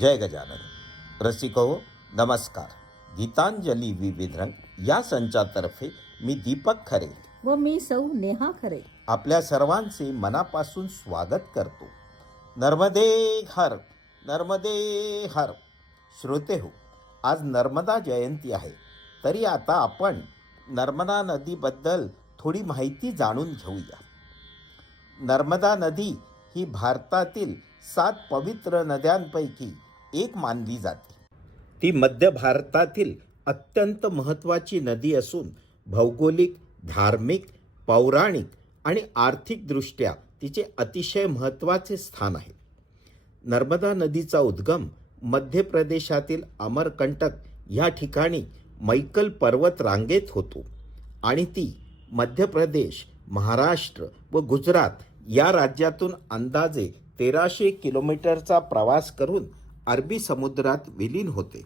जय गजानन. रसिको नमस्कार. गीतांजली विविध रंग या संचातर्फे मी दीपक खरे व मी सौ नेहा खरे आपल्या सर्वांचे मनापासून स्वागत करतो. नर्मदे हर, नर्मदे हर. श्रोते हो, आज नर्मदा जयंती आहे. तरी आता आपण नर्मदा नदीबद्दल थोडी माहिती जाणून घेऊया. नर्मदा नदी ही भारतातील 7 पवित्र नद्यांपैकी एक मानली जाते. ती मध्य भारतातील अत्यंत महत्त्वाची नदी असून भौगोलिक, धार्मिक, पौराणिक आणि आर्थिकदृष्ट्या तिचे अतिशय महत्त्वाचे स्थान आहे. नर्मदा नदीचा उद्गम मध्य प्रदेशातील अमरकंटक या ठिकाणी मैकल पर्वत रांगेत होतो आणि ती मध्य प्रदेश, महाराष्ट्र व गुजरात या राज्यातून अंदाजे 1300 किलोमीटरचा प्रवास करून अरबी समुद्रात विलीन होते.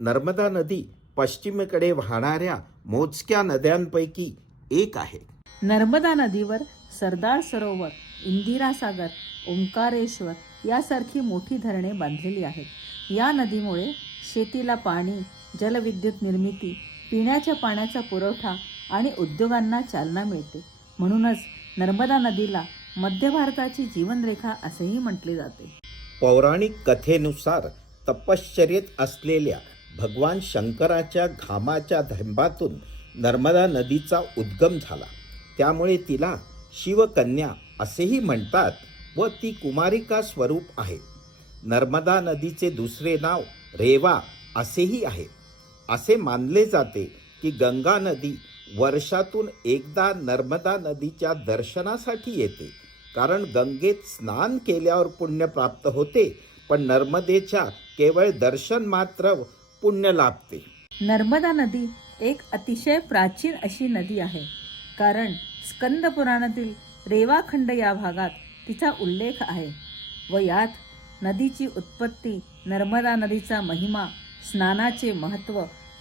नर्मदा नदी पश्चिमेकडे वाहणाऱ्या मोजक्या नद्यांपैकी एक आहे. नर्मदा नदीवर सरदार सरोवर, इंदिरा सागर, ओंकारेश्वर यासारखी मोठी धरणे बांधलेली आहेत. या नदीमुळे शेतीला पाणी, जलविद्युत निर्मिती, पिण्याच्या पाण्याचा पुरवठा आणि उद्योगांना चालना मिळते. म्हणूनच नर्मदा नदीला मध्य भारताची जीवनरेखा असेही म्हटले जाते. पौराणिक कथेनुसार तपश्चर्येत असलेल्या भगवान शंकराच्या घामाच्या थेंबातून नर्मदा नदीचा उद्गम झाला. त्यामुळे तिला शिवकन्या असेही म्हणतात व ती कुमारिका स्वरूप आहे. नर्मदा नदीचे दुसरे नाव रेवा असेही आहे. असे मानले जाते की गंगा नदी वर्षातून एकदा नर्मदा नदीच्या दर्शनासाठी येते, कारण गंगेत स्नान केल्यावर पुण्य प्राप्त होते, पण नर्मदेच्या केवळ दर्शन मात्र पुण्य लाभते. नर्मदा नदी एक अतिशय प्राचीन अशी नदी आहे, कारण स्कंद पुराणातील रेवाखंड या भागात तिचा उल्लेख आहे व यात नदीची उत्पत्ती, नर्मदा नदीचा महिमा, स्नानाचे महत्त्व,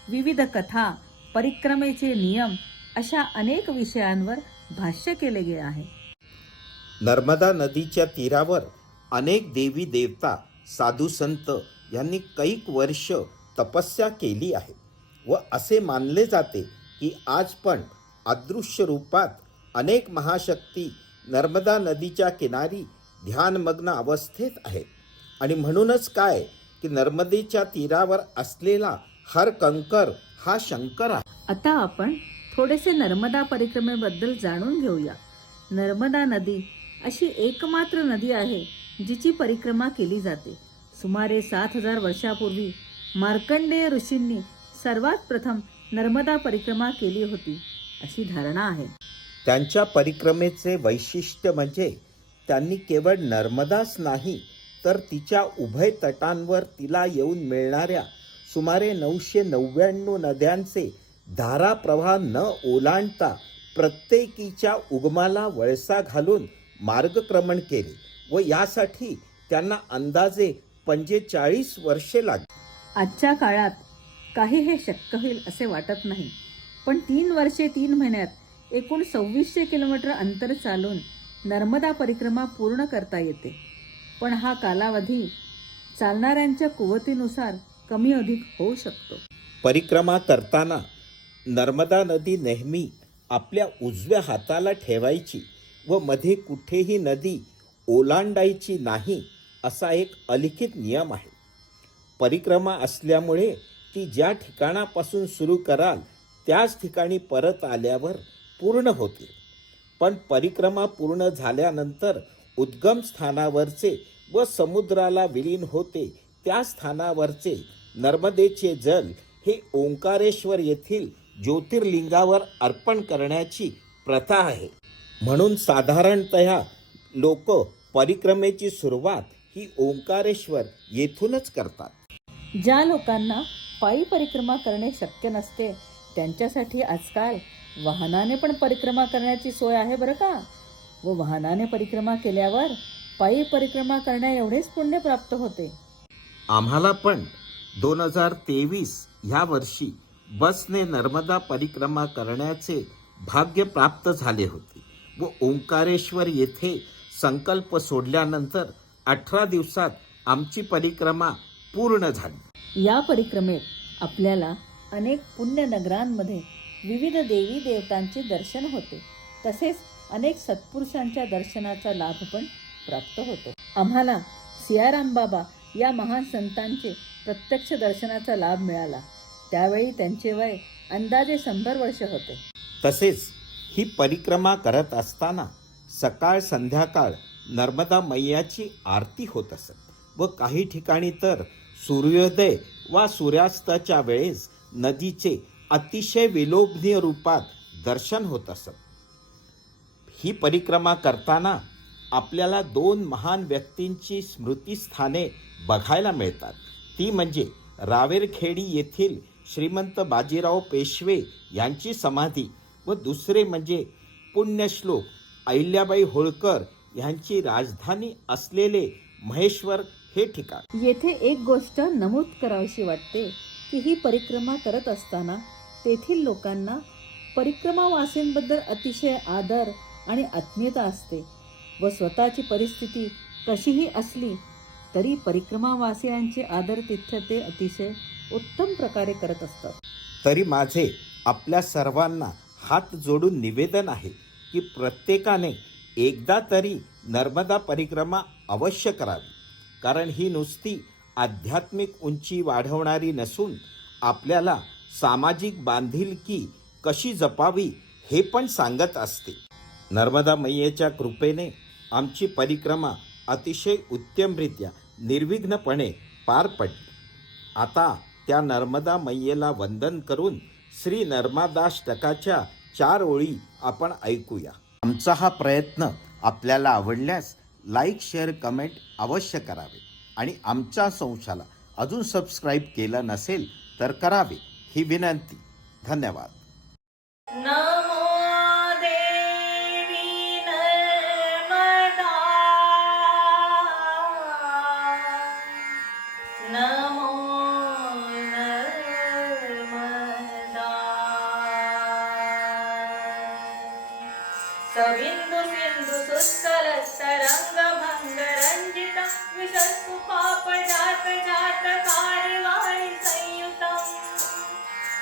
विविध कथा, परिक्रमेचे नियम अशा अनेक विषयांवर भाष्य केले गेले आहे. नर्मदा नदीच्या तीरावर अनेक देवी देवता, साधू संत यांनी कैक वर्ष तपस्या केली आहे व असे मानले जाते की आज पण अदृश्य रूपात अनेक महाशक्ती नर्मदा नदीच्या किनारी ध्यानमग्न अवस्थेत आहेत. आणि म्हणूनच काय की नर्मदेच्या तीरावर असलेला हर कंकर हा शंकर आहे. आता आपण थोडेसे नर्मदा परिक्रमेबद्दल जाणून घेऊया. नर्मदा नदी अशी एकमात्र नदी आहे जिची परिक्रमा केली जाते. सुमारे 7000 वर्षापूर्वी मार्कंडेय ऋषींनी सर्वात प्रथम नर्मदा परिक्रमा केली होती अशी धारणा आहे. त्यांच्या परिक्रमेचे वैशिष्ट्य म्हणजे त्यांनी केवळ नर्मदाच नाही तर तिच्या उभय तटांवर तिला येऊन मिळणाऱ्या सुमारे 999 नद्यांचे धाराप्रवाह न ओलांडता प्रत्येकीच्या उगमाला वळसा घालून मार्गक्रमण केले व यासाठी त्यांना अंदाजे 45 वर्षे लागली. आजच्या काळात काही हे शक्य होईल असे वाटत नाही, पण 3 वर्षे 3 महिन्यात एकूण 2600 किलोमीटर अंतर चालून नर्मदा परिक्रमा पूर्ण करता येते. पण हा कालावधी चालणाऱ्यांच्या कुवतीनुसार कमी अधिक होऊ शकतो. परिक्रमा करताना नर्मदा नदी नेहमी आपल्या उजव्या हाताला ठेवायची व मध्ये कुठेही नदी ओलांडायची नाही असा एक अलिखित नियम आहे. परिक्रमा असल्यामुळे ती ज्या ठिकाणापासून सुरू कराल त्याच ठिकाणी परत आल्यावर पूर्ण होते. पण परिक्रमा पूर्ण झाल्यानंतर उद्गम स्थानावरचे व समुद्राला विलीन होते त्या स्थानावरचे नर्मदेचे जल हे ओंकारेश्वर येथील ज्योतिर्लिंगावर अर्पण करण्याची प्रथा आहे. म्हणून साधारणतः लोक परिक्रमेची सुरुवात ही ओंकारेश्वर येथूनच करतात. ज्या लोकांना पायी परिक्रमा करणे शक्य नसते त्यांच्यासाठी आजकाल वाहनाने पण परिक्रमा करण्याची सोय आहे बरं का. व वाहनाने परिक्रमा केल्यावर पायी परिक्रमा करण्या एवढेच पुण्य प्राप्त होते. आम्हाला पण 2023 ह्या वर्षी बसने नर्मदा परिक्रमा करण्याचे भाग्य प्राप्त झाले होते व ओंकारेश्वर येथे संकल्प सोडल्यानंतर 18 दिवसात आमची परिक्रमा पूर्ण झाली. या परिक्रमेत आपल्याला अनेक पुण्यनगरांमध्ये विविध देवी देवतांचे दर्शन होते. तसेच अनेक सत्पुरुषांच्या दर्शनाचा लाभ पण प्राप्त होतो. आम्हाला सियाराम बाबा या महान संतांचे प्रत्यक्ष दर्शनाचा लाभ मिळाला. त्यावेळी त्यांचे वय अंदाजे 100 वर्ष होते. तसेच ही परिक्रमा करत असताना सकाळ संध्याकाळ नर्मदा मैयाची आरती होत असत व काही ठिकाणी तर सूर्योदय वा सूर्यास्ताच्या वेळेस नदीचे अतिशय विलोभनीय रूपात दर्शन होत असत. ही परिक्रमा करताना आपल्याला 2 महान व्यक्तींची स्मृतिस्थाने बघायला मिळतात. ती म्हणजे रावेरखेडी येथील श्रीमंत बाजीराव पेशवे यांची समाधी व दुसरे म्हणजे पुण्यश्लोक अहिल्याबाई होळकर यांची राजधानी असलेले महेश्वर हे ठिकाण. येथे एक गोष्ट नमूद करावीशी वाटते की ही परिक्रमा करत असताना तेथील लोकांना परिक्रमावासींबद्दल अतिशय आदर आणि आत्मीयता असते व स्वतःची परिस्थिती कशीही असली तरी परिक्रमावासियांचे आदर तिथ्य ते अतिशय उत्तम प्रकारे करत असतात. तरी माझे आपल्या सर्वांना हात जोडून निवेदन आहे की प्रत्येकाने एकदा तरी नर्मदा परिक्रमा अवश्य करावी. कारण ही नुसती आध्यात्मिक उंची वाढवणारी नसून आपल्याला सामाजिक बांधिलकी कशी जपावी हे पण सांगत असते. नर्मदा मैयेच्या कृपेने आमची परिक्रमा अतिशय उत्तमरित्या निर्विघ्नपणे पार पडली. आता त्या नर्मदा मैयेला वंदन करून श्री नर्मदाष्टकाच्या 4 ओळी आपण ऐकूया. आमचा हा प्रयत्न आपल्याला आवडल्यास लाईक शेअर कमेंट अवश्य करावे आणि आमच्या संशाला अजून सबस्क्राईब केलं नसेल तर करावे ही विनंती. धन्यवाद. नमो देवी नर्मदा, नमो नर्मदा. सविंदु सिंधु सुस्कल तरंग भंग रंजित विशस्तु पापजात जात कार्यवाणी संयुतम्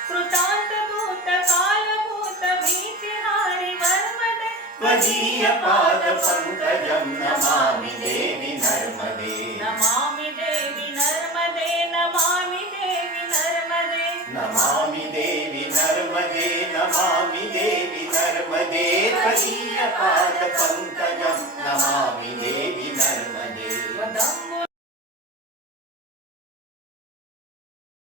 कृतांत भूत काल भूत भीतिहारि वर्मदे त्वदीय पाद पंकजं नमामि देवी नर्मदे. नमामि देवी नर्मदे, नमामि देवी नर्मदे. नमामि देवी नर्मदे, नमामि देवी नर्मदे. त्वदीय पाद